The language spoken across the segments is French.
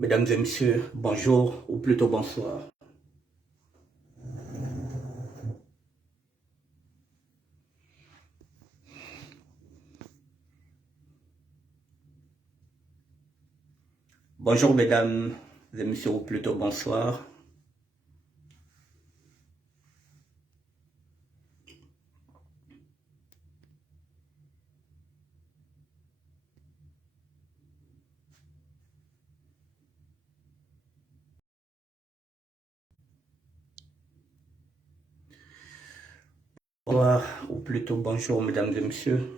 Mesdames et messieurs, bonjour ou plutôt bonsoir. Bonjour mesdames et messieurs ou plutôt bonsoir. Bonsoir ou plutôt bonjour mesdames et messieurs.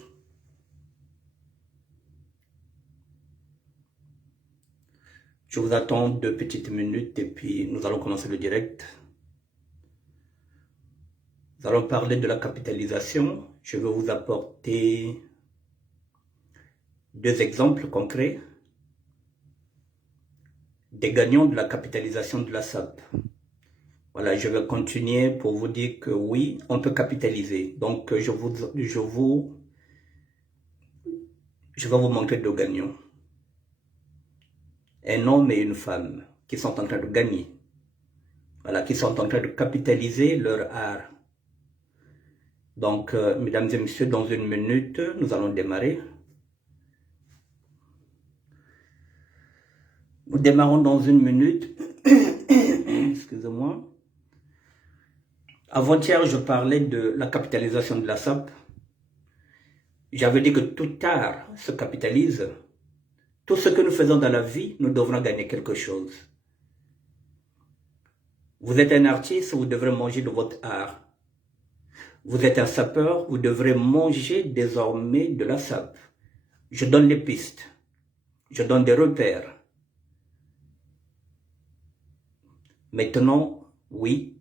Je vous attends 2 petites minutes et puis nous allons commencer le direct. Nous allons parler de la capitalisation. Je vais vous apporter 2 exemples concrets des gagnants de la capitalisation de la SAP. Voilà, je vais continuer pour vous dire que oui, on peut capitaliser. Donc, je vais vous montrer 2 gagnants. Un homme et une femme qui sont en train de gagner. Voilà, qui sont en train de capitaliser leur art. Donc, mesdames et messieurs, dans 1 minute, nous allons démarrer. Nous démarrons dans 1 minute. Excusez-moi. Avant-hier, je parlais de la capitalisation de la SAP. J'avais dit que tout art se capitalise. Tout ce que nous faisons dans la vie, nous devrons gagner quelque chose. Vous êtes un artiste, vous devrez manger de votre art. Vous êtes un sapeur, vous devrez manger désormais de la SAP. Je donne les pistes. Je donne des repères. Maintenant, oui,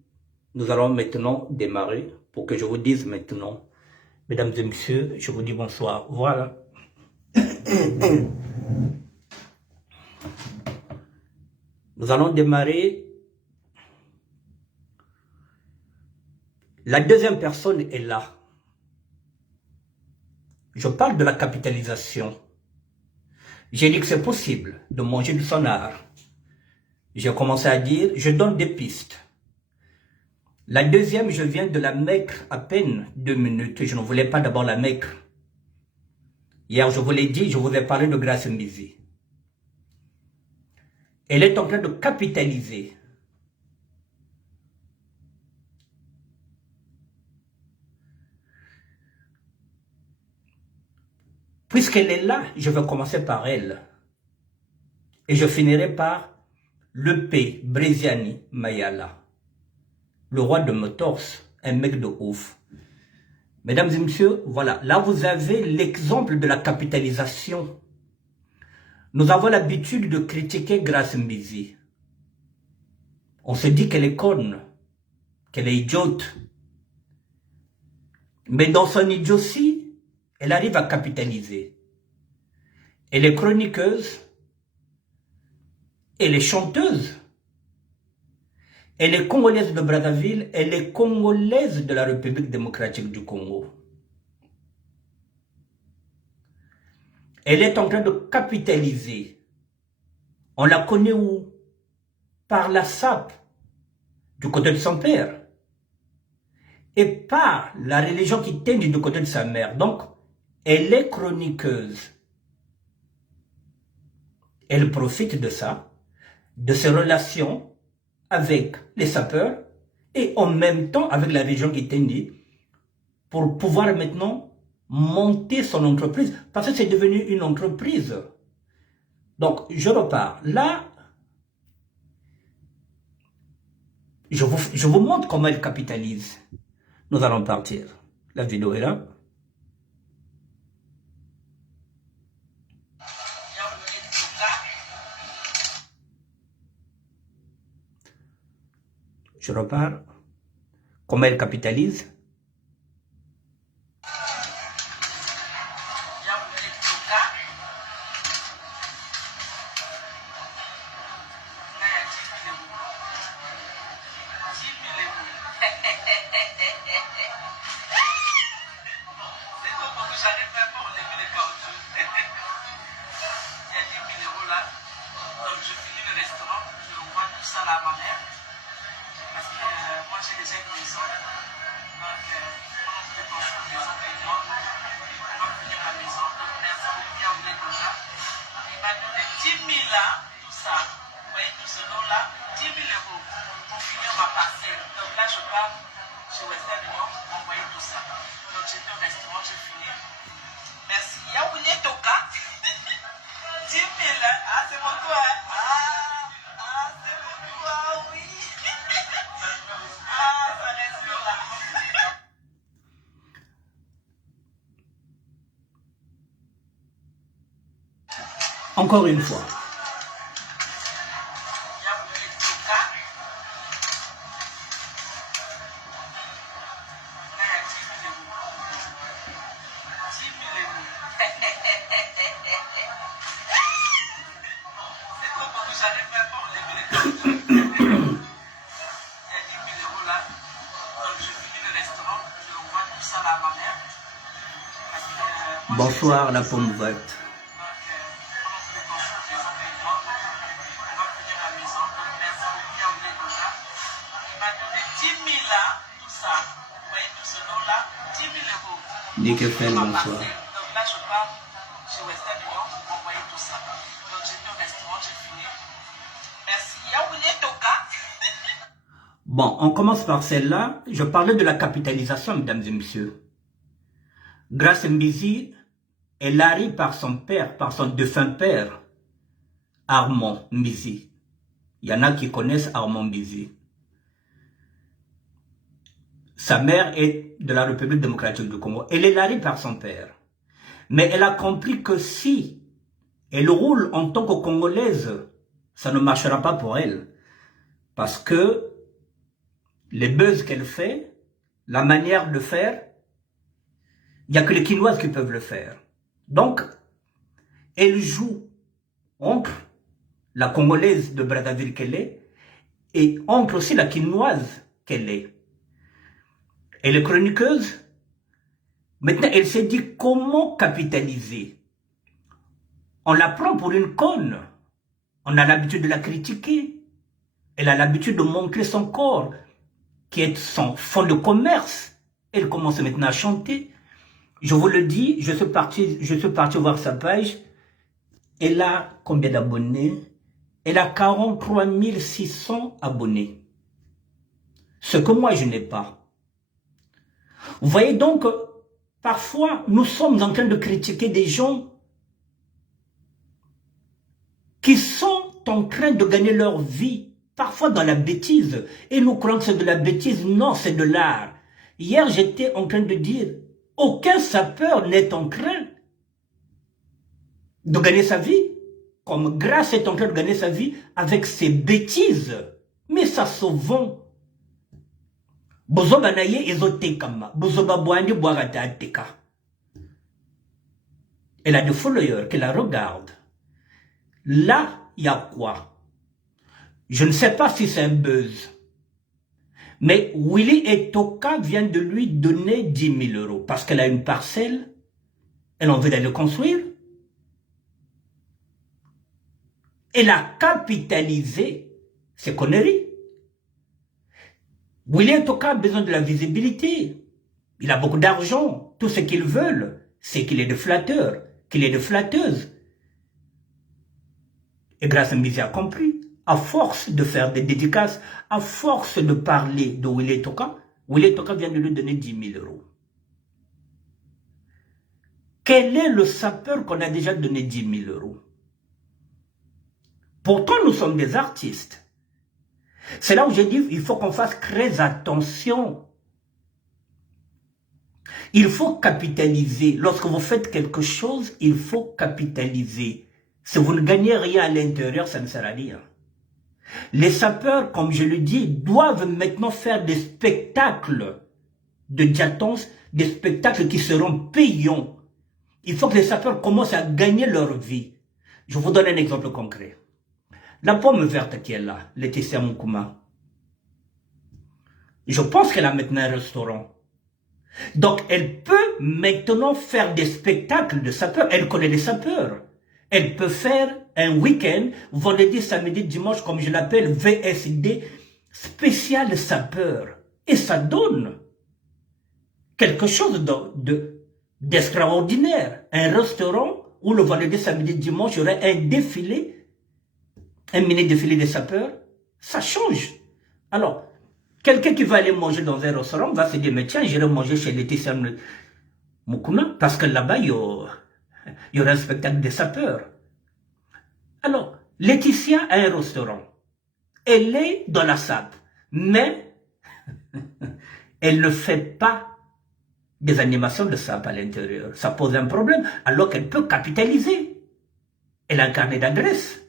nous allons maintenant démarrer pour que je vous dise maintenant. Mesdames et messieurs, je vous dis bonsoir. Voilà. Nous allons démarrer. La deuxième personne est là. Je parle de la capitalisation. J'ai dit que c'est possible de manger de son art. J'ai commencé à dire, je donne des pistes. La deuxième, je viens de la mettre à peine 2 minutes. Je ne voulais pas d'abord la mettre. Hier, je vous l'ai dit, je vous ai parlé de Grace Mbisi. Elle est en train de capitaliser. Puisqu'elle est là, je vais commencer par elle. Et je finirai par le P. Breziani Mayala. Le roi de Motors, un mec de ouf. Mesdames et messieurs, voilà. Là, vous avez l'exemple de la capitalisation. Nous avons l'habitude de critiquer Grace Mbisi. On se dit qu'elle est conne, qu'elle est idiote. Mais dans son idiotie, elle arrive à capitaliser. Elle est chroniqueuse, elle est chanteuse, elle est congolaise de Brazzaville, elle est congolaise de la République démocratique du Congo. Elle est en train de capitaliser. On la connaît où? Par la SAP, du côté de son père, et par la religion qui tend du côté de sa mère. Donc, elle est chroniqueuse. Elle profite de ça, de ses relations avec les sapeurs et en même temps avec la région qui tendit pour pouvoir maintenant monter son entreprise parce que c'est devenu une entreprise. Donc, je repars. Là, je vous montre comment elle capitalise. Nous allons partir. La vidéo est là. Je repars. Comment elle capitalise. là, 10 000 euros pour finir ma parcelle. Donc là, je pars chez Western Union pour envoyer tout ça. Donc j'étais au restaurant, j'ai fini. Merci. Il y a Willy Toka. 10 000, ah, c'est mon tour. C'est mon tour, oui. Ça reste là. Encore une fois. Bonsoir la pomme verte. Nickel, bonsoir. Donc là, je pars chez Western Union pour envoyer tout ça. Donc j'étais au restaurant, j'ai fini. Merci. Il y a Willy Toka. Bon, on commence par celle-là. Je parlais de la capitalisation, mesdames et messieurs. Grace Mbisi est larry par son père, par son défunt père, Armand Mbisi. Il y en a qui connaissent Armand Mbisi. Sa mère est de la République démocratique du Congo. Elle est larry par son père. Mais elle a compris que si elle roule en tant que Congolaise, ça ne marchera pas pour elle. Parce que les buzz qu'elle fait, la manière de faire, il n'y a que les Quinoises qui peuvent le faire. Donc, elle joue entre la Congolaise de Brazzaville qu'elle est et entre aussi la Quinoise qu'elle est. Elle est chroniqueuse. Maintenant, elle s'est dit comment capitaliser. On la prend pour une conne. On a l'habitude de la critiquer. Elle a l'habitude de montrer son corps, qui est son fonds de commerce. Elle commence maintenant à chanter. Je vous le dis, je suis parti voir sa page. Elle a combien d'abonnés? Elle a 43 600 abonnés. Ce que moi, je n'ai pas. Vous voyez donc, parfois, nous sommes en train de critiquer des gens qui sont en train de gagner leur vie, parfois dans la bêtise. Et nous croyons que c'est de la bêtise. Non, c'est de l'art. Hier, j'étais en train de dire, aucun sapeur n'est en train de gagner sa vie, comme Grace est en train de gagner sa vie avec ses bêtises. Mais ça se vend. Bozoba naye ezotekama. Bozoba boandi boarata teka. Elle a des followers qui la regardent. Là, il y a quoi? Je ne sais pas si c'est un buzz. Mais Willy Etoka vient de lui donner 10 000 euros. Parce qu'elle a une parcelle. Elle a envie d'aller construire. Elle a capitalisé ses conneries. Willy Etoka a besoin de la visibilité. Il a beaucoup d'argent. Tout ce qu'ils veulent, c'est qu'il est de flatteur, qu'il est de flatteuse. Et Grace Mbisi a compris. À force de faire des dédicaces, à force de parler de Willy Etoka vient de lui donner 10 000 euros. Quel est le sapeur qu'on a déjà donné 10 000 euros? Pourtant, nous sommes des artistes. C'est là où j'ai dit il faut qu'on fasse très attention. Il faut capitaliser. Lorsque vous faites quelque chose, il faut capitaliser. Si vous ne gagnez rien à l'intérieur, ça ne sert à rien. Les sapeurs, comme je le dis, doivent maintenant faire des spectacles de diatonce, des spectacles qui seront payants. Il faut que les sapeurs commencent à gagner leur vie. Je vous donne un exemple concret. La pomme verte qui est là, Laetitia Mukuma. Je pense qu'elle a maintenant un restaurant. Donc, elle peut maintenant faire des spectacles de sapeurs. Elle connaît les sapeurs. Elle peut faire un week-end, vendredi, samedi, dimanche, comme je l'appelle, VSD, spécial sapeur. Et ça donne quelque chose d'extraordinaire. Un restaurant où le vendredi, samedi, dimanche, il y aurait un défilé, un mini défilé des sapeurs. Ça change. Alors, quelqu'un qui va aller manger dans un restaurant va se dire, mais tiens, j'irai manger chez Laetitia Mukuna, parce que là-bas, il y aura un spectacle des sapeurs. Alors, Laetitia a un restaurant. Elle est dans la SAP, mais elle ne fait pas des animations de SAP à l'intérieur. Ça pose un problème, alors qu'elle peut capitaliser. Elle a un carnet d'adresse.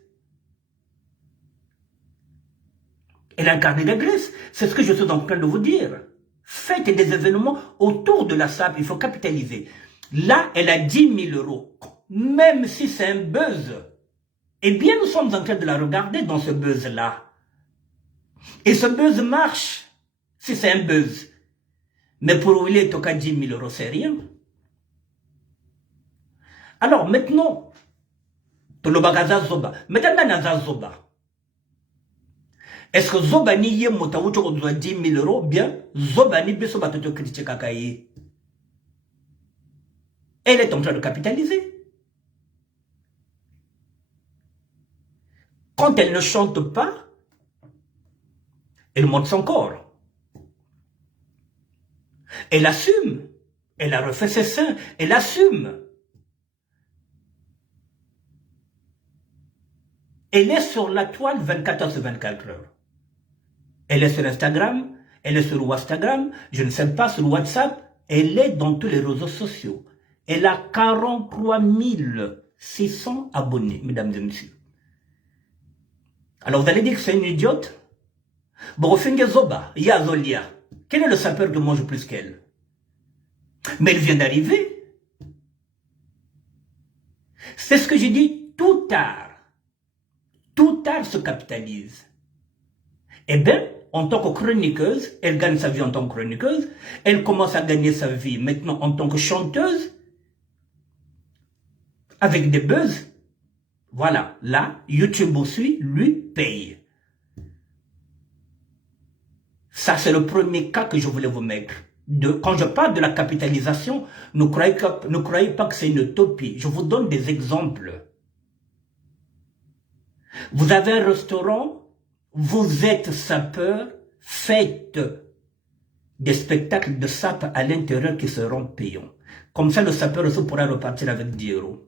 Elle a un carnet d'adresse. C'est ce que je suis en train de vous dire. Faites des événements autour de la SAP, il faut capitaliser. Là, elle a 10 000 euros. Même si c'est un buzz, eh bien, nous sommes en train de la regarder dans ce buzz-là. Et ce buzz marche, si c'est un buzz. Mais pour Willy Toka, 10 000 euros, c'est rien. Alors maintenant, est-ce que Zoba ni ye motawucho ko 10 000 euros bien Zoba ni beso batoto critique kakaye. Elle est en train de capitaliser. Quand elle ne chante pas, elle monte son corps. Elle assume. Elle a refait ses seins. Elle assume. Elle est sur la toile 24 heures sur 24 heures. Elle est sur Instagram. Elle est sur Instagram. Je ne sais pas, sur WhatsApp. Elle est dans tous les réseaux sociaux. Elle a 43 600 abonnés, mesdames et messieurs. Alors vous allez dire que c'est une idiote? Borofinge Zoba, Yazolia. Quel est le sapeur qui mange plus qu'elle? Mais elle vient d'arriver. C'est ce que j'ai dit, tout tard se capitalise. Eh bien, en tant que chroniqueuse, elle gagne sa vie en tant que chroniqueuse, elle commence à gagner sa vie maintenant en tant que chanteuse, avec des buzz. Voilà, là, YouTube aussi lui paye. Ça, c'est le premier cas que je voulais vous mettre. Quand je parle de la capitalisation, ne croyez pas que c'est une utopie. Je vous donne des exemples. Vous avez un restaurant, vous êtes sapeur, faites des spectacles de SAP à l'intérieur qui seront payants. Comme ça, le sapeur aussi pourra repartir avec 10 euros.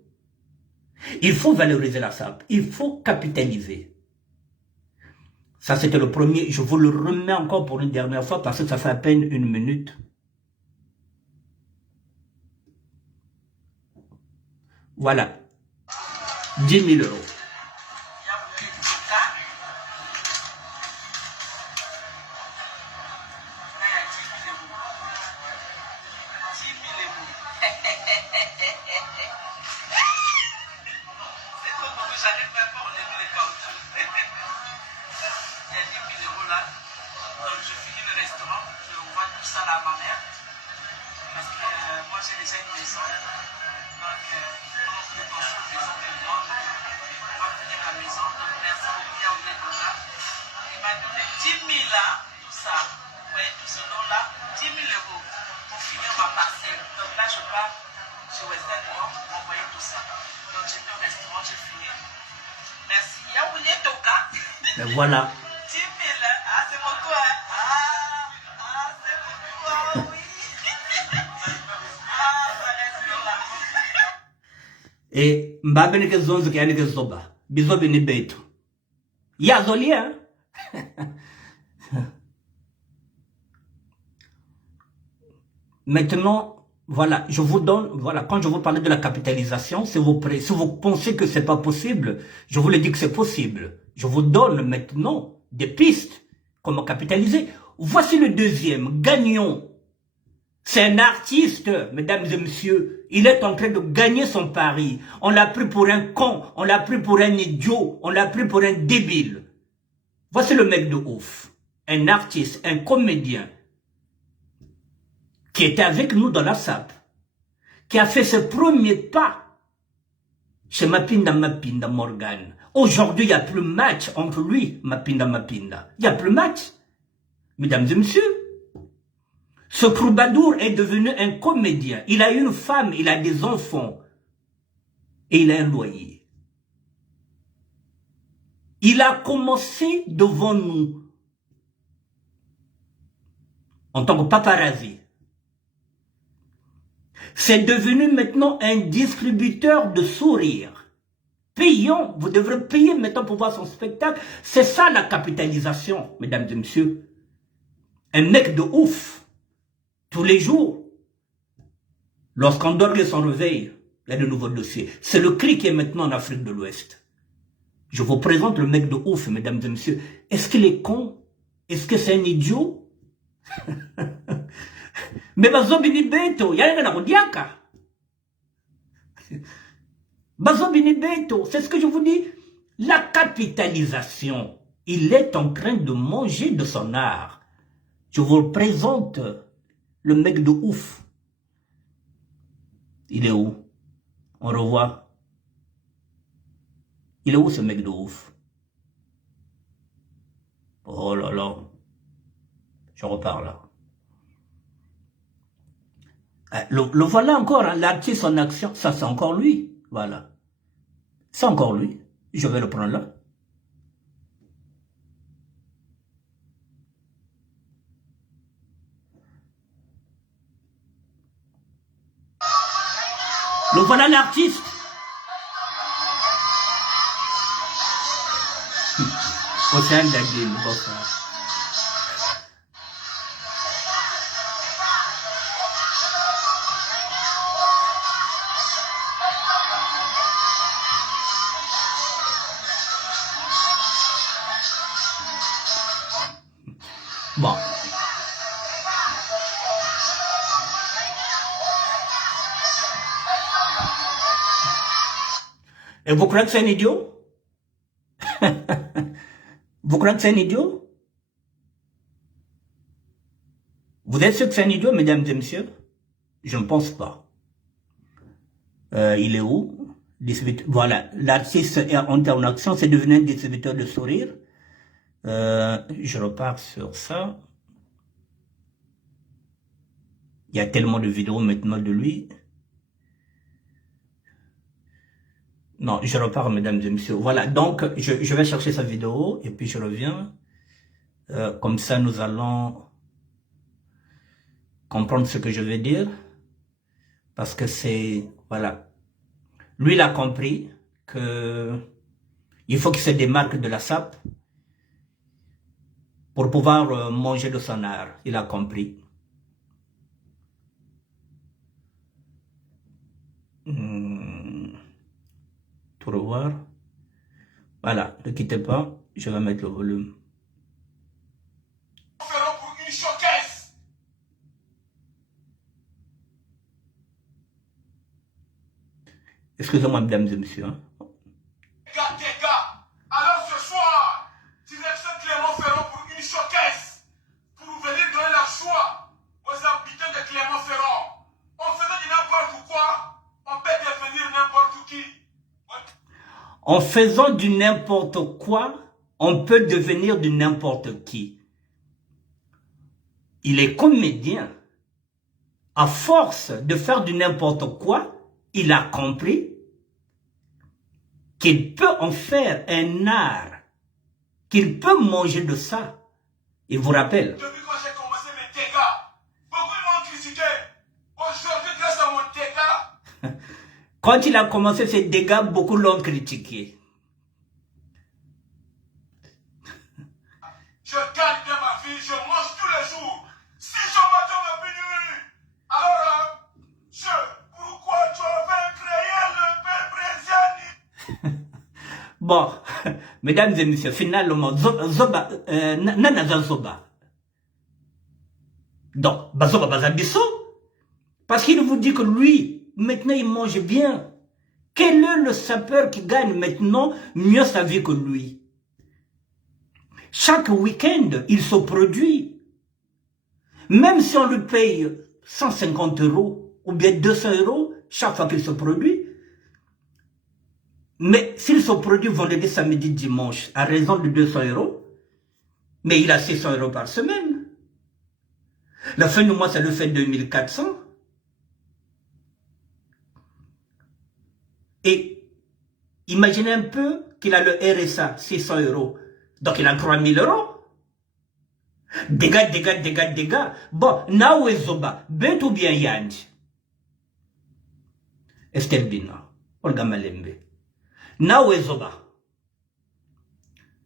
Il faut valoriser la SAP, il faut capitaliser. Ça, c'était le premier. Je vous le remets encore pour une dernière fois parce que ça fait à peine 1 minute. Voilà. 10 000 euros. J'arrive même pas, on est les caoutchoucs. Il y a 10 000 euros là. Donc je finis le restaurant, je envoie tout ça là à ma mère. Parce que moi j'ai déjà une maison. Donc pendant que les pensons maison maintenant, on va finir la maison. Donc merci beaucoup, Yaoulé Toka. Il m'a donné 10 000 là, tout ça. Vous voyez tout ce nom là, 10 000 euros pour finir ma parcelle. Donc là je pars chez Western Union pour m'envoyer tout ça. Donc j'étais au restaurant, j'ai fini. Merci. Yaoulé Toka. Et voilà. 10 000, ah c'est beaucoup, hein? Ah, c'est beaucoup, oui. Ah, ça reste là. Et mbabene ke zonzo ke yani ke zoba. Bizobe ni beto. Yazolia. Maintenant, voilà, je vous donne, voilà, quand je vous parlais de la capitalisation, si vous pensez que c'est pas possible, je vous le dis que c'est possible. Je vous donne maintenant des pistes, comment capitaliser. Voici le deuxième, Gagnon. C'est un artiste, mesdames et messieurs. Il est en train de gagner son pari. On l'a pris pour un con, on l'a pris pour un idiot, on l'a pris pour un débile. Voici le mec de ouf. Un artiste, un comédien, qui était avec nous dans la SAP, qui a fait ses premiers pas chez Mapinda Morgan. Aujourd'hui, il n'y a plus match entre lui, Mapinda. Il n'y a plus match. Mesdames et messieurs, ce troubadour est devenu un comédien. Il a une femme, il a des enfants. Et il a un loyer. Il a commencé devant nous, en tant que paparazzi. C'est devenu maintenant un distributeur de sourires. Payant, vous devrez payer maintenant pour voir son spectacle. C'est ça la capitalisation, mesdames et messieurs. Un mec de ouf, tous les jours. Lorsqu'on dort et s'en réveille, il y a de nouveaux dossiers. C'est le cri qui est maintenant en Afrique de l'Ouest. Je vous présente le mec de ouf, mesdames et messieurs. Est-ce qu'il est con? Est-ce que c'est un idiot? Mais bazobini beto, y'a rien à dire. Bazobini beto, c'est ce que je vous dis. La capitalisation, il est en train de manger de son art. Je vous présente le mec de ouf. Il est où? On revoit. Il est où ce mec de ouf? Oh là là. Je repars là. Le voilà encore, hein, l'artiste en action, ça c'est encore lui. Voilà. C'est encore lui. Je vais le prendre là. Le voilà l'artiste. Océane Dagim, bonsoir. Bon. Et vous croyez que c'est un idiot? Vous croyez que c'est un idiot? Vous êtes sûr que c'est un idiot, mesdames et messieurs? Je ne pense pas. Il est où? Voilà, l'artiste est en action, c'est devenu un distributeur de sourires. Je repars sur ça. Il y a tellement de vidéos maintenant de lui. Non, je repars, mesdames et messieurs. Voilà, donc je vais chercher sa vidéo et puis je reviens. Comme ça, nous allons comprendre ce que je vais dire. Parce que c'est... Voilà. Lui, il a compris que il faut qu'il se démarque de la SAP pour pouvoir manger de son art. Il a compris. Pour revoir. Voilà, ne quittez pas. Je vais mettre le volume. Excusez-moi, mesdames et messieurs. Hein. Alors ce soir, direction Clermont-Ferrand pour une showcase. Pour venir donner la choix aux habitants de Clermont-Ferrand. On faisait du n'importe quoi, on peut devenir n'importe qui. En faisant du n'importe quoi, on peut devenir du n'importe qui. Il est comédien. À force de faire du n'importe quoi, il a compris qu'il peut en faire un art, qu'il peut manger de ça. Il vous rappelle. Depuis quand j'ai commencé mes dégâts, beaucoup m'ont critiqué. Aujourd'hui, grâce à mon dégât, quand il a commencé ses dégâts, beaucoup l'ont critiqué. Je gagne bien ma vie, je mange tous les jours. Si je m'attends à minuit, alors, pourquoi tu avais créé le père Bréziani? Bon, mesdames et messieurs, finalement, Nana Zoba. Donc, Bazoba Bazabiso, parce qu'il vous dit que lui, maintenant, il mange bien. Quel est le sapeur qui gagne maintenant mieux sa vie que lui? Chaque week-end, il se produit. Même si on lui paye 150 € ou bien 200 € chaque fois qu'il se produit. Mais s'il se produit vendredi, samedi, dimanche, à raison de 200 €, mais il a 600 € par semaine. La fin du mois, ça lui fait 2400. Et imaginez un peu qu'il a le RSA, 600 euros. Donc il a 3000 euros. Dégâts. Bon, Nawe Zoba, Bentou bien Yandi. Estelle Bina, Olga Malembe. Nawe Zoba.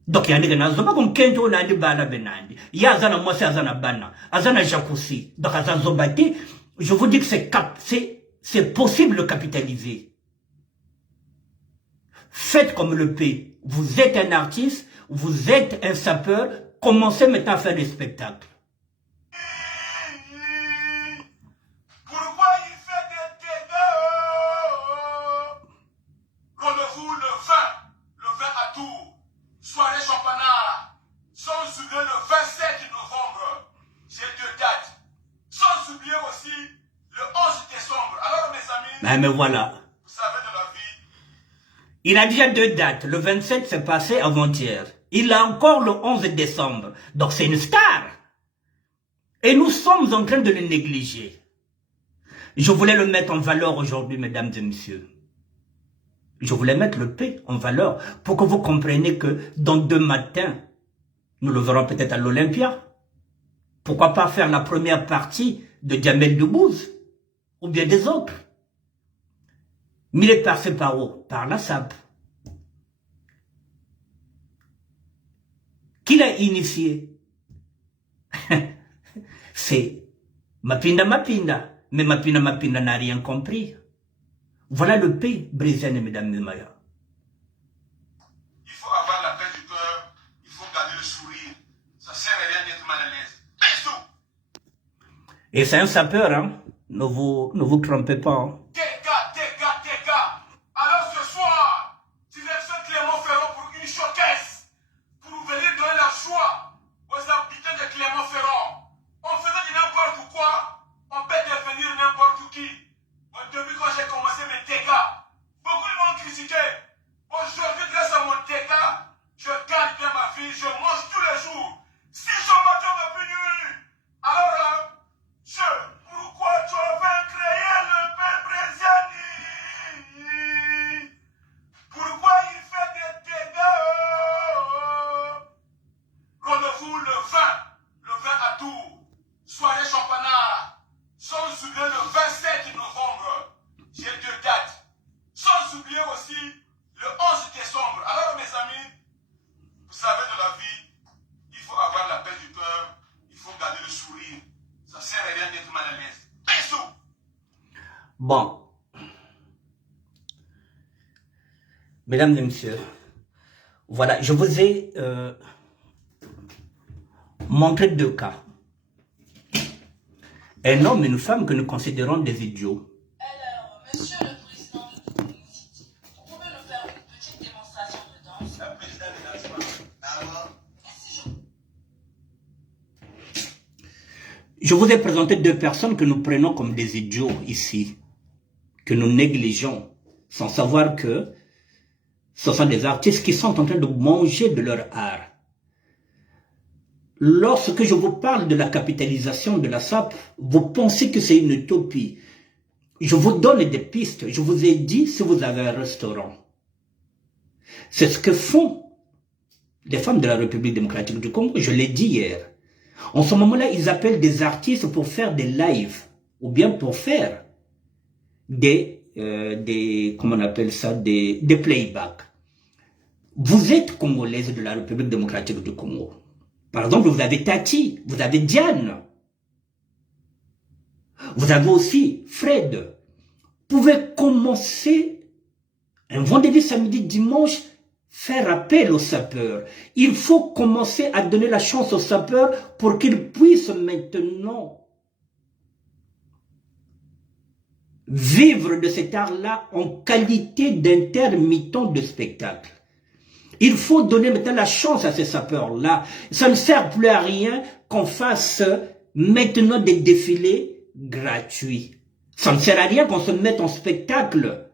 Donc il y a des zoba comme Kento Nandi Bana Benandi. Il y a Azana Mosse Azana Bana, Azana Jacousi. Donc Azana Zobati, je vous dis que c'est possible de capitaliser. Faites comme le P. Vous êtes un artiste, vous êtes un sapeur, commencez maintenant à faire des spectacles. Pourquoi il fait des dégâts? Rendez-vous le 20 à Tours, soirée champanard, sans oublier le 27 novembre, j'ai 2 dates, sans oublier aussi le 11 décembre. Alors mes amis, Mais voilà. vous savez de la vie. Il a déjà 2 dates. Le 27, c'est passé avant-hier. Il a encore le 11 décembre. Donc c'est une star. Et nous sommes en train de le négliger. Je voulais le mettre en valeur aujourd'hui, mesdames et messieurs. Je voulais mettre le P en valeur pour que vous compreniez que dans 2 matins, nous le verrons peut-être à l'Olympia. Pourquoi pas faire la première partie de Jamel Debbouze ou bien des autres. Mais il est passé par où? Par la SAP. Qui l'a initié? C'est Mapinda. Mais Mapinda n'a rien compris. Voilà le P brésilien, mesdames et messieurs. Il faut avoir la paix du cœur, il faut garder le sourire. Ça sert à rien d'être mal à l'aise. Bisous! Et c'est un sapeur, hein? Ne vous trompez pas. Hein? Dégâts. Alors ce soir, direction Clermont-Ferrand pour une showcase. Pour venir donner la joie aux habitants de Clermont-Ferrand. On faisait du n'importe quoi, on peut devenir n'importe qui. Au début, quand j'ai commencé mes dégâts, beaucoup m'ont critiqué. Aujourd'hui, grâce à mon dégât, je gagne bien ma vie, je mange tous les jours. Si je m'attends à plus nuit, alors, pourquoi tu avais créé le peuple brésilien? Pourquoi il fait des dégâts? Rendez-vous le 20 à Tours, soirée champanard, sans oublier le 27 novembre, j'ai 2 dates, sans oublier aussi le 11 décembre. Alors mes amis, vous savez de la vie, il faut avoir la paix du cœur, il faut garder le sourire. Ça sert à rien d'être mal à l'aise. Bisous! Bon. Mesdames et messieurs, voilà, je vous ai montré 2 cas. Un homme et une femme que nous considérons des idiots. Alors, monsieur le président de Toulouse, vous pouvez nous faire une petite démonstration de danse? Le président ne danse pas. Alors, Je vous ai présenté 2 personnes que nous prenons comme des idiots ici, que nous négligeons, sans savoir que ce sont des artistes qui sont en train de manger de leur art. Lorsque je vous parle de la capitalisation de la SAP, vous pensez que c'est une utopie. Je vous donne des pistes. Je vous ai dit si vous avez un restaurant. C'est ce que font les femmes de la République démocratique du Congo. Je l'ai dit hier. En ce moment-là, ils appellent des artistes pour faire des lives ou bien pour faire comment on appelle ça, des playbacks. Vous êtes Congolaise de la République démocratique du Congo. Par exemple, vous avez Tati, vous avez Diane. Vous avez aussi Fred. Vous pouvez commencer un vendredi, samedi, dimanche, faire appel aux sapeurs. Il faut commencer à donner la chance aux sapeurs pour qu'ils puissent maintenant vivre de cet art-là en qualité d'intermittent de spectacle. Il faut donner maintenant la chance à ces sapeurs-là. Ça ne sert plus à rien qu'on fasse maintenant des défilés gratuits. Ça ne sert à rien qu'on se mette en spectacle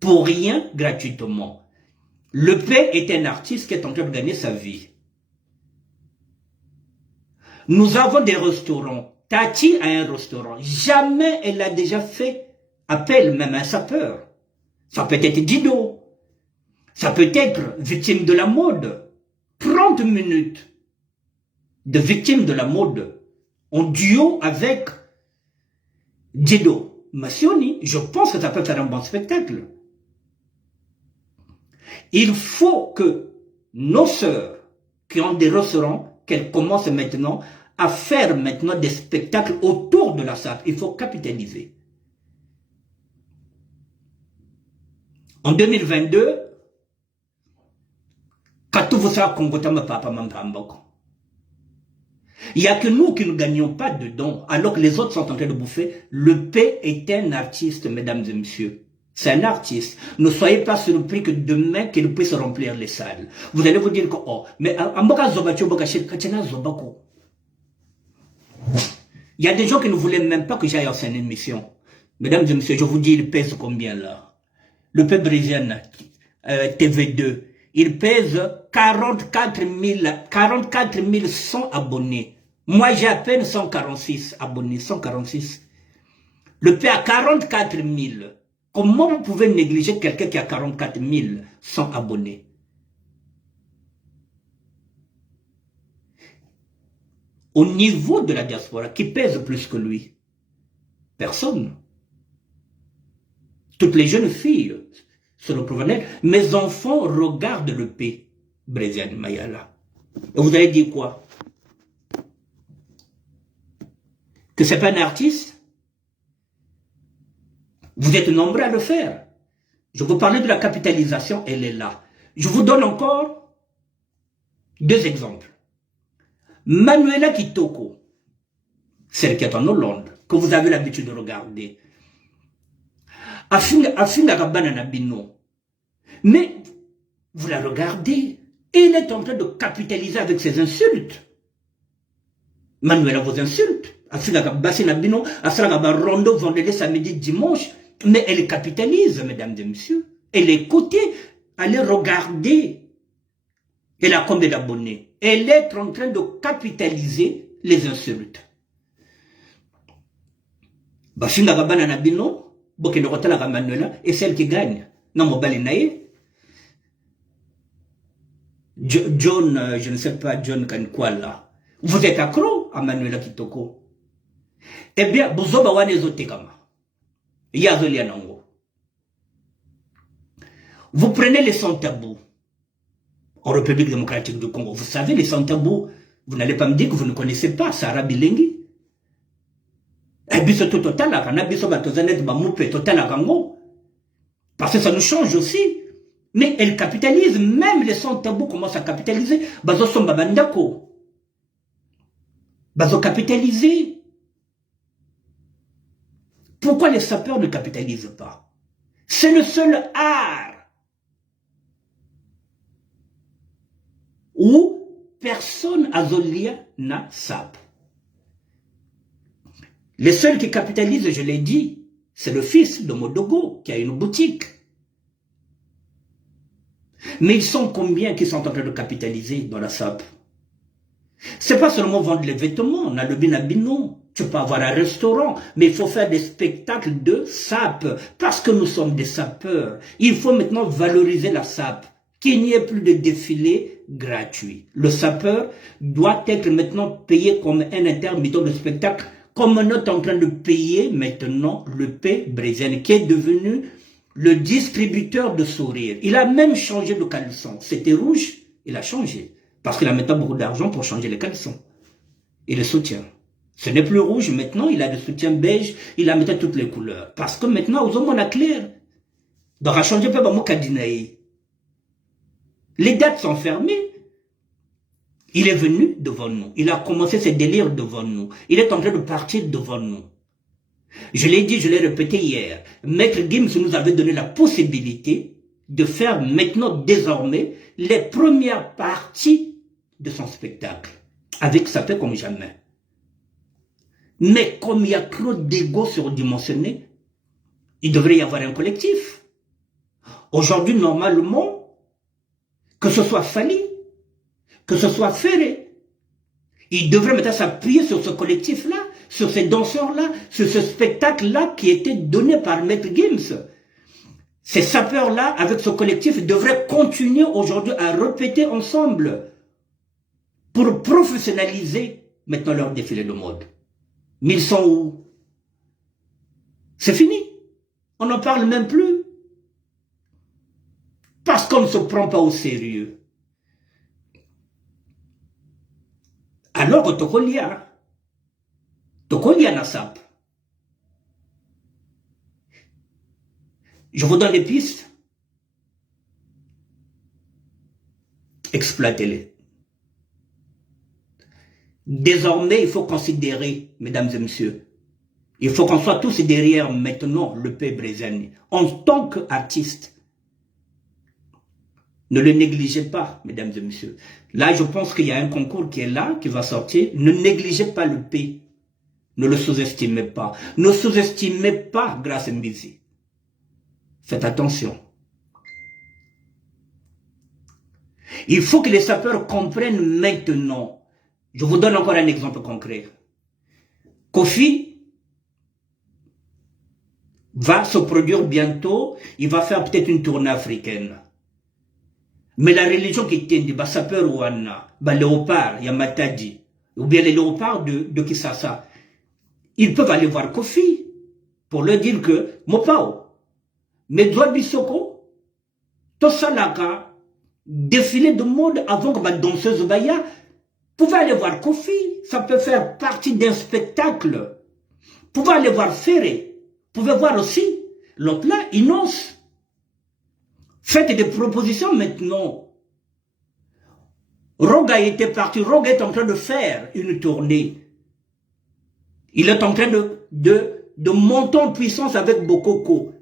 pour rien gratuitement. Le P est un artiste qui est en train de gagner sa vie. Nous avons des restaurants. Tati a un restaurant. Jamais elle a déjà fait appel même à un sapeur. Ça peut être Dido. Ça peut être victime de la mode. 30 minutes de victime de la mode en duo avec Dido Massioni. Je pense que ça peut faire un bon spectacle. Il faut que nos sœurs qui ont des restaurants, qu'elles commencent maintenant à faire maintenant des spectacles autour de la SAP. Il faut capitaliser. En 2022, il n'y a que nous qui ne gagnons pas dedans, alors que les autres sont en train de bouffer. Le P est un artiste, mesdames et messieurs. C'est un artiste. Ne soyez pas surpris que demain, qu'il puisse remplir les salles. Vous allez vous dire que, oh, mais il y a des gens qui ne voulaient même pas que j'aille en scène émission. Mesdames et messieurs, je vous dis, il pèse combien là? Le P brésilien, TV2, il pèse 44 100 abonnés. Moi, j'ai à peine 146 abonnés, 146. Le P a 44 000. Comment vous pouvez négliger quelqu'un qui a 44 100 abonnés? Au niveau de la diaspora, qui pèse plus que lui? Personne. Toutes les jeunes filles se reprouvent. Mes enfants regardent le P. Brésilien Mayala. Et vous allez dire quoi? Que c'est pas un artiste? Vous êtes nombreux à le faire. Je vous parlais de la capitalisation, elle est là. Je vous donne encore 2 exemples. Manuela Kitoko, celle qui est en Hollande, que vous avez l'habitude de regarder. Afinga Rabana Nabino. Mais vous la regardez, et elle est en train de capitaliser avec ses insultes. Manuela vous insulte. Afinga Rabasi Nabino, Asraga Rondo, vendredi, samedi, dimanche. Mais elle capitalise, mesdames et messieurs. Elle est cotée, allez regarder. Elle a combien d'abonnés? Elle est en train de capitaliser les insultes. Bashinga Rabana Nabino, Bokeno Rotala Manuela, et celle qui gagne. Non, Mobali Naye. John, je ne sais pas, John Kankwala. Vous êtes accro à Manuela Kitoko. Eh bien, Bozoba Wanezotekama. Yazolianango. Vous prenez les sans-tabous en République démocratique du Congo. Vous savez, les sans-tabous, vous n'allez pas me dire que vous ne connaissez pas Sarah Bilengi. Parce que ça nous change aussi. Mais elle capitalise, même les sans-tabous commencent à capitaliser. Bazo Somba Bandako. Bazo capitaliser. Pourquoi les sapeurs ne capitalisent pas? C'est le seul art où personne à Zolia n'a sap. Les seuls qui capitalisent, je l'ai dit, c'est le fils de Modogo qui a une boutique. Mais ils sont combien qui sont en train de capitaliser dans la SAP? C'est pas seulement vendre les vêtements, on a le binabino. Tu peux avoir un restaurant, mais il faut faire des spectacles de SAP. Parce que nous sommes des sapeurs. Il faut maintenant valoriser la SAP. Qu'il n'y ait plus de défilés gratuits. Le sapeur doit être maintenant payé comme un intermittent de spectacle, comme on est en train de payer maintenant le P brésilien, qui est devenu le distributeur de sourires. Il a même changé de caleçon. C'était rouge, il a changé. Parce qu'il a maintenant beaucoup d'argent pour changer les caleçons. Et le soutien. Ce n'est plus rouge, maintenant il a le soutien beige, il a maintenant toutes les couleurs. Parce que maintenant, aux hommes, on a clair. Donc, à changer peu, mon cadinaï. Les dates sont fermées. Il est venu devant nous. Il a commencé ses délires devant nous. Il est en train de partir devant nous. Je l'ai dit, je l'ai répété hier. Maître Gims nous avait donné la possibilité de faire maintenant, désormais, les premières parties de son spectacle. Avec sa paix comme jamais. Mais comme il y a trop d'ego surdimensionné, il devrait y avoir un collectif. Aujourd'hui, normalement, que ce soit Fali, que ce soit Ferré, il devrait maintenant s'appuyer sur ce collectif-là, sur ces danseurs-là, sur ce spectacle-là qui était donné par Maître Gims. Ces sapeurs-là, avec ce collectif, devraient continuer aujourd'hui à répéter ensemble pour professionnaliser maintenant leur défilé de mode. Mais ils sont où? C'est fini. On n'en parle même plus. Parce qu'on ne se prend pas au sérieux. Alors que Tokolia Nasap. Je vous donne des pistes. Exploitez-les. Désormais, il faut considérer, mesdames et messieurs, il faut qu'on soit tous derrière maintenant le P. Breziani. En tant qu'artiste, ne le négligez pas, mesdames et messieurs. Là, je pense qu'il y a un concours qui est là, qui va sortir. Ne négligez pas le P. Ne le sous-estimez pas. Ne sous-estimez pas Grace Mbizi. Faites attention. Il faut que les sapeurs comprennent maintenant. Je vous donne encore un exemple concret. Kofi va se produire bientôt. Il va faire peut-être une tournée africaine. Mais la religion qui tient du sapeur Ouana, léopard, Yamatadi, ou bien les léopards de Kisasa, ils peuvent aller voir Kofi pour leur dire que Mopao, Medjoa Bissoko, Tosalaka, défilé de mode avant que ma danseuse Baya, pouvez aller voir Kofi, ça peut faire partie d'un spectacle. Pouvez aller voir Ferré, pouvez voir aussi l'autre là, Inos. Faites des propositions maintenant. Roga était parti, Roga est en train de faire une tournée. Il est en train de monter en puissance avec Bokoko.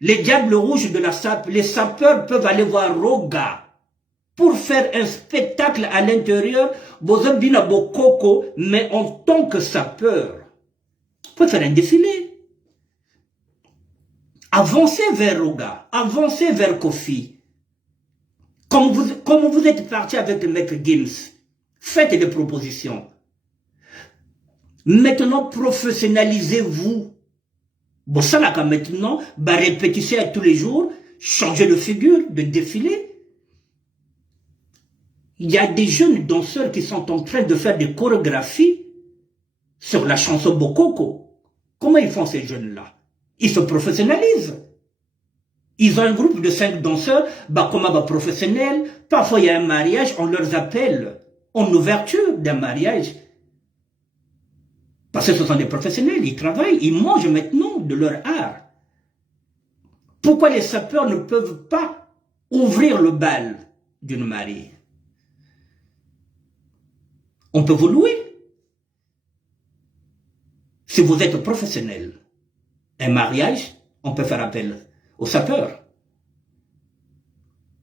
Les Diables Rouges de la SAP, les sapeurs peuvent aller voir Roga pour faire un spectacle à l'intérieur. Bozabina Bokoko, mais en tant que sapeur, pour faire un défilé. Avancez vers Roga, avancez vers Kofi. Comme vous êtes parti avec le maître Gims, faites des propositions. Maintenant, professionnalisez-vous. Bon, ça là, maintenant, répétissez à tous les jours, changer de figure, de défilé. Il y a des jeunes danseurs qui sont en train de faire des chorégraphies sur la chanson Bokoko. Comment ils font ces jeunes-là? Ils se professionnalisent. Ils ont un groupe de 5 danseurs, professionnels. Parfois, il y a un mariage, on leur appelle en ouverture d'un mariage. Parce que ce sont des professionnels, ils travaillent, ils mangent maintenant de leur art. Pourquoi les sapeurs ne peuvent pas ouvrir le bal d'une mariée? On peut vous louer. Si vous êtes professionnel. Un mariage, on peut faire appel aux sapeurs.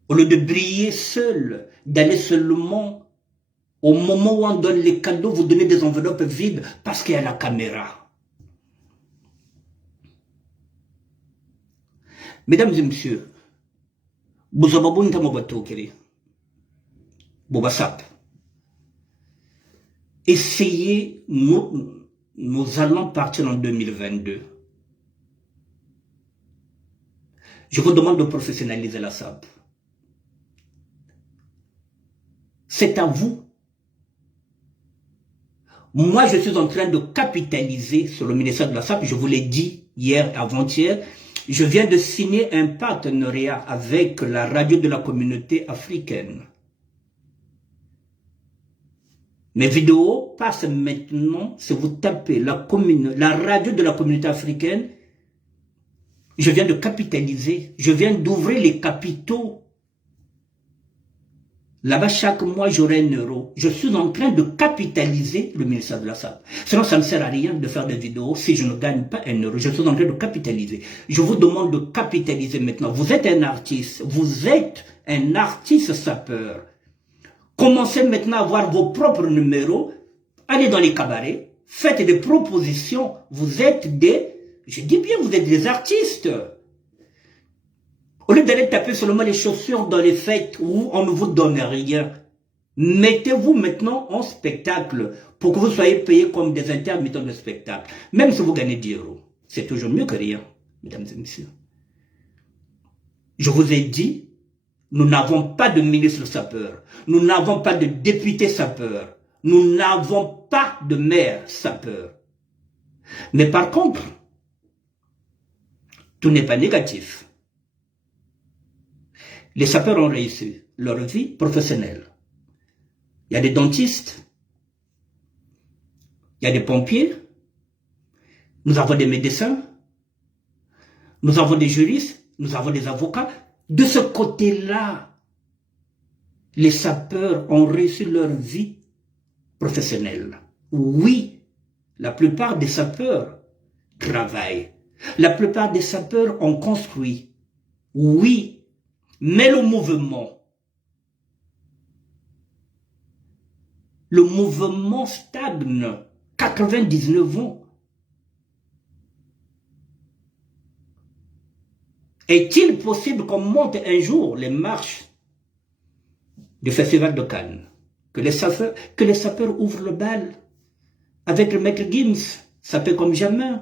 Au lieu de briller seul, d'aller seulement au moment où on donne les cadeaux, vous donnez des enveloppes vides parce qu'il y a la caméra. Mesdames et messieurs, essayez, nous allons partir en 2022. Je vous demande de professionnaliser la SAP. C'est à vous. Moi, je suis en train de capitaliser sur le ministère de la SAP. Je vous l'ai dit hier, avant-hier. Je viens de signer un partenariat avec la radio de la communauté africaine. Mes vidéos passent maintenant, si vous tapez la radio de la communauté africaine, je viens de capitaliser, je viens d'ouvrir les capitaux. Là-bas, chaque mois, j'aurai 1 euro. Je suis en train de capitaliser le ministère de la SAP. Sinon, ça ne sert à rien de faire des vidéos si je ne gagne pas 1 euro. Je suis en train de capitaliser. Je vous demande de capitaliser maintenant. Vous êtes un artiste sapeur. Commencez maintenant à avoir vos propres numéros. Allez dans les cabarets. Faites des propositions. Vous êtes je dis bien, vous êtes des artistes. Au lieu d'aller taper seulement les chaussures dans les fêtes où on ne vous donne rien, mettez-vous maintenant en spectacle pour que vous soyez payés comme des intermittents de spectacle. Même si vous gagnez 10 euros, c'est toujours mieux que rien, mesdames et messieurs. Je vous ai dit, nous n'avons pas de ministre sapeur, nous n'avons pas de député sapeur, nous n'avons pas de maire sapeur. Mais par contre, tout n'est pas négatif. Les sapeurs ont réussi leur vie professionnelle. Il y a des dentistes, il y a des pompiers, nous avons des médecins, nous avons des juristes, nous avons des avocats. De ce côté-là, les sapeurs ont réussi leur vie professionnelle. Oui, la plupart des sapeurs travaillent. La plupart des sapeurs ont construit. Oui, mais le mouvement stagne. 99 ans. Est-il possible qu'on monte un jour les marches du Festival de Cannes, que les sapeurs ouvrent le bal avec le maître Gims, ça fait comme jamais.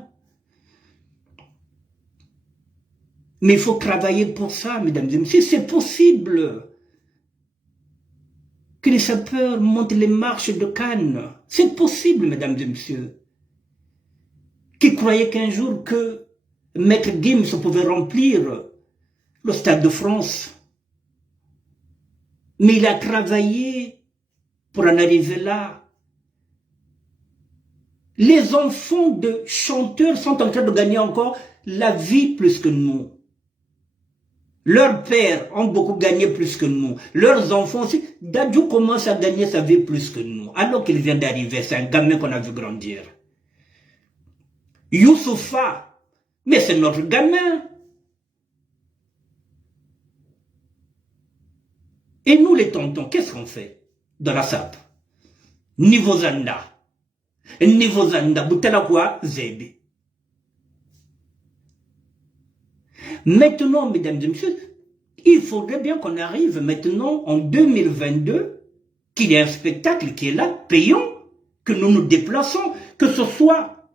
Mais il faut travailler pour ça, mesdames et messieurs. C'est possible que les sapeurs montent les marches de Cannes. C'est possible, mesdames et messieurs. Qui croyaient qu'un jour que maître Gims pouvait remplir le Stade de France. Mais il a travaillé pour en arriver là. Les enfants de chanteurs sont en train de gagner encore la vie plus que nous. Leurs pères ont beaucoup gagné plus que nous. Leurs enfants aussi. Dadju commence à gagner sa vie plus que nous. Alors qu'il vient d'arriver, c'est un gamin qu'on a vu grandir. Youssoufa, mais c'est notre gamin. Et nous les tontons, qu'est-ce qu'on fait dans la SAP? Niveau Zanda, Boutela quoi, Zébi. Maintenant, mesdames et messieurs, il faudrait bien qu'on arrive maintenant en 2022, qu'il y ait un spectacle qui est là, payant, que nous nous déplaçons, que ce soit,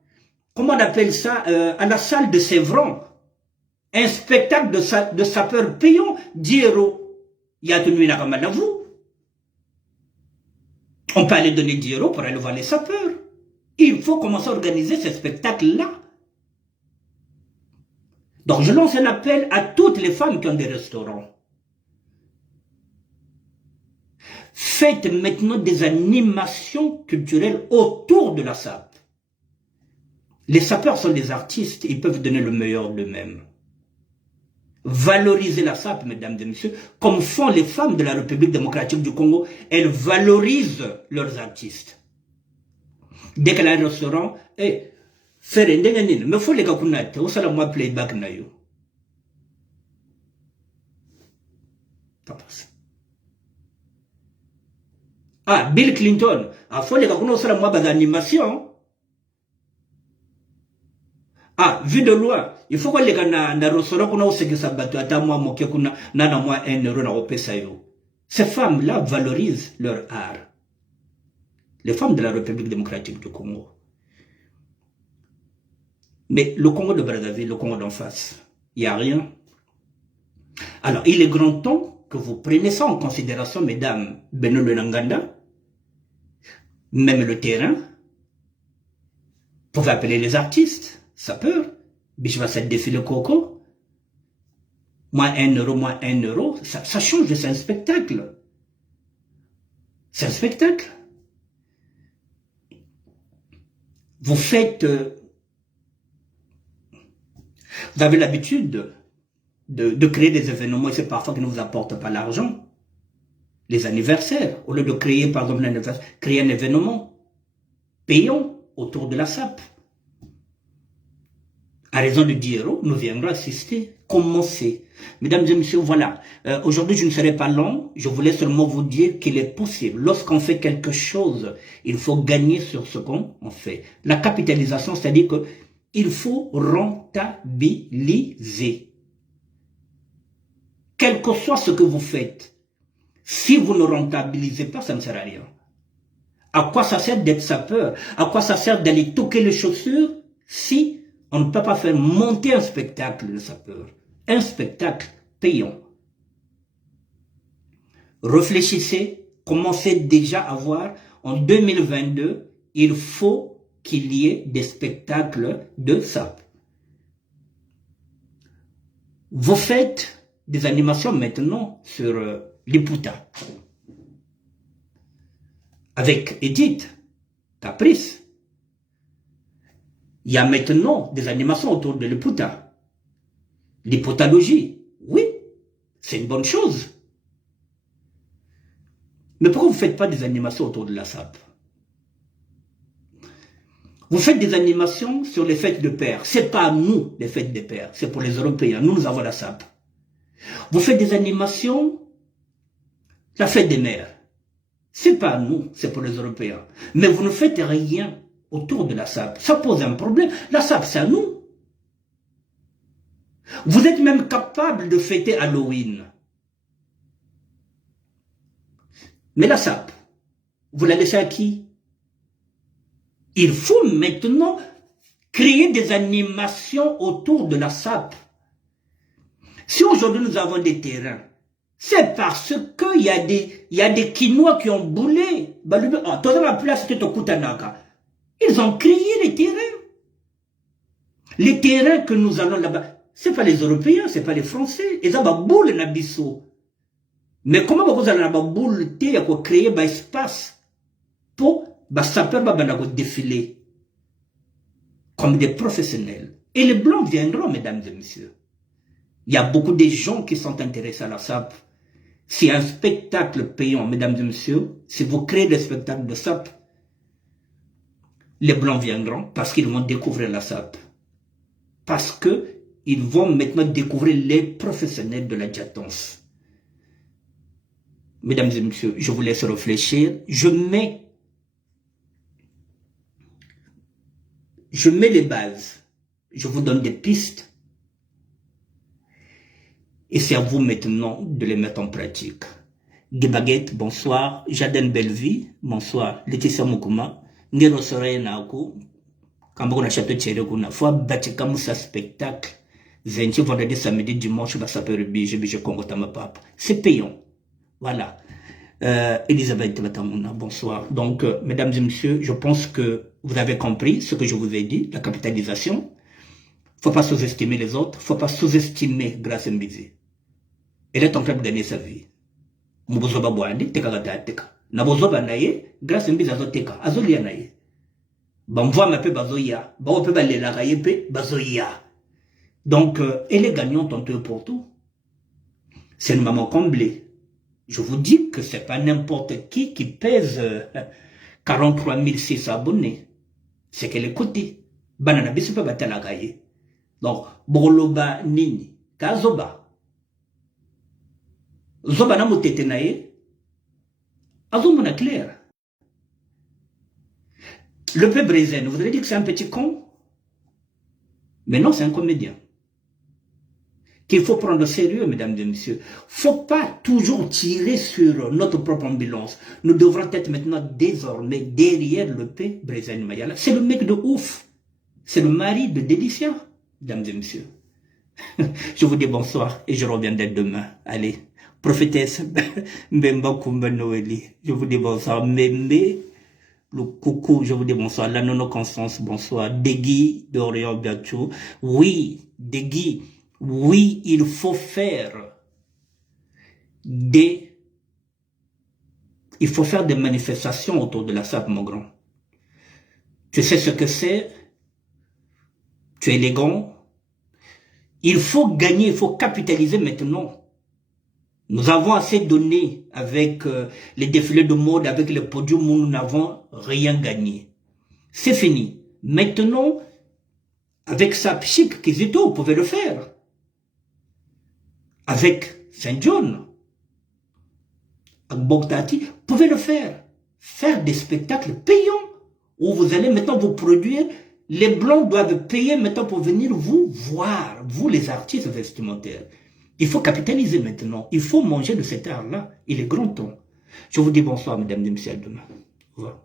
comment on appelle ça, à la salle de Sévran, un spectacle de sapeurs payants, 10 €. Il y a tenu une ramade à vous. On peut aller donner 10 € pour aller voir les sapeurs. Il faut commencer à organiser ce spectacle-là. Donc je lance un appel à toutes les femmes qui ont des restaurants. Faites maintenant des animations culturelles autour de la SAP. Les sapeurs sont des artistes, ils peuvent donner le meilleur d'eux-mêmes. Valorisez la SAP, mesdames et messieurs, comme font les femmes de la République démocratique du Congo. Elles valorisent leurs artistes. Dès qu'elle a un restaurant, faire un déganin, mais il faut les gars qu'on a, on s'en a moins playback na yo. Pas passé. Ah, Bill Clinton, il faut les gars qu'on a, on s'en a moins d'animation. Ah, vu de loin, il faut que les gars na restaurant qu'on a aussi que ça batte à moi moqué qu'on a na moins 1 € na opesa yo. Ces femmes-là valorisent leur art. Les femmes de la République démocratique du Congo. Mais le Congo de Brazzaville, le Congo d'en face, il n'y a rien. Alors, il est grand temps que vous preniez ça en considération, mesdames, Beno de Nanganda, même le terrain. Vous pouvez appeler les artistes, sapeurs, Bichva cette défilé coco, moins 1 €, ça change, c'est un spectacle. C'est un spectacle. Vous faites... Vous avez l'habitude de créer des événements, et c'est parfois qui ne vous apportent pas l'argent. Les anniversaires, au lieu de créer, par exemple, créer un événement payant autour de la SAP. À raison de 10 €, nous viendrons assister. Commencez. Mesdames et messieurs, voilà. Aujourd'hui, je ne serai pas long. Je voulais seulement vous dire qu'il est possible. Lorsqu'on fait quelque chose, il faut gagner sur ce qu'on fait. La capitalisation, c'est-à-dire que il faut rentabiliser. Quel que soit ce que vous faites, si vous ne rentabilisez pas, ça ne sert à rien. À quoi ça sert d'être sapeur? À quoi ça sert d'aller toquer les chaussures si on ne peut pas faire monter un spectacle de sapeur? Un spectacle payant. Réfléchissez, commencez déjà à voir, en 2022, il faut qu'il y ait des spectacles de SAP. Vous faites des animations maintenant sur Liputa. Avec Edith, Caprice. Il y a maintenant des animations autour de Liputa. L'hypotalogie, oui, c'est une bonne chose. Mais pourquoi vous ne faites pas des animations autour de la SAP? Vous faites des animations sur les fêtes de pères. Ce n'est pas nous, les fêtes des pères. C'est pour les Européens. Nous avons la SAP. Vous faites des animations, la fête des mères. Ce n'est pas nous, c'est pour les Européens. Mais vous ne faites rien autour de la SAP. Ça pose un problème. La SAP, c'est à nous. Vous êtes même capable de fêter Halloween. Mais la SAP, vous la laissez à qui? Il faut maintenant créer des animations autour de la SAP. Si aujourd'hui nous avons des terrains, c'est parce qu'il y a des Quinois qui ont boulé. Ils ont créé les terrains. Les terrains que nous allons là-bas, ce n'est pas les Européens, ce n'est pas les Français. Ils ont boule nabisso. Mais comment vous allez boule créer un espace pour défiler comme des professionnels. Et les Blancs viendront, mesdames et messieurs. Il y a beaucoup de gens qui sont intéressés à la SAP. C'est un spectacle payant, mesdames et messieurs. Si vous créez des spectacles de SAP, les Blancs viendront parce qu'ils vont découvrir la SAP. Parce qu'ils vont maintenant découvrir les professionnels de la diatance. Mesdames et messieurs, je vous laisse réfléchir. Je mets les bases. Je vous donne des pistes. Et c'est à vous maintenant de les mettre en pratique. Gebaguette, bonsoir. Jaden Bellevie, bonsoir. Laetitia Mukuma. Ngero Soraya Naoko. Kamboko na château Tchéré Kuna. Fois Batika Moussa spectacle. 20 vendredi, samedi, dimanche, je Congo Tamapap. C'est payant. Voilà. Elisabeth Batamouna, bonsoir. Donc, mesdames et messieurs, je pense que vous avez compris ce que je vous ai dit, la capitalisation. Il ne faut pas sous-estimer les autres, il ne faut pas sous-estimer Grace Mbizi. Elle est en train de gagner sa vie. Mubozoba Boandi, Teka Teka. Nabozoba Naye, Grace Mbizi Azoteka, Azolia Naye. Bamvoa Mape Bazoya, Baope Balela Rayepe, Bazoya. Donc, elle est gagnante en tout et pour tout. C'est une maman comblée. Je vous dis que ce n'est pas n'importe qui pèse 43 600 abonnés. C'est qu'elle est cotée. Banana Bissipa Batalagaye. Donc, Boloba Nini, Kazoba. Zobana Motetenaye, Azomona clair. Le peu Brésil, vous avez dit que c'est un petit con? Mais non, c'est un comédien. Qu'il faut prendre au sérieux, mesdames et messieurs. Il ne faut pas toujours tirer sur notre propre ambulance. Nous devrons être maintenant désormais derrière le P. Brésil Mayala. C'est le mec de ouf. C'est le mari de Délicia, mesdames et messieurs. Je vous dis bonsoir et je reviendrai demain. Allez, prophétesse Mbemba Kumba Noélie. Je vous dis bonsoir. Mémé, le coucou, je vous dis bonsoir. La Nono Constance, bonsoir. Degui d'Orient Biachou. Oui, Degui. Oui, il faut faire des manifestations autour de la SAP, mon grand. Tu sais ce que c'est? Tu es élégant. Il faut gagner, il faut capitaliser maintenant. Nous avons assez donné avec les défilés de mode, avec les podiums où nous n'avons rien gagné. C'est fini. Maintenant, avec SAP Chic, Kizito, vous pouvez le faire. Avec Saint John, avec Bogdati, vous pouvez le faire. Faire des spectacles payants où vous allez maintenant vous produire. Les Blancs doivent payer maintenant pour venir vous voir, vous les artistes vestimentaires. Il faut capitaliser maintenant. Il faut manger de cet art-là. Il est grand temps. Je vous dis bonsoir, mesdames et messieurs, à demain. Au revoir.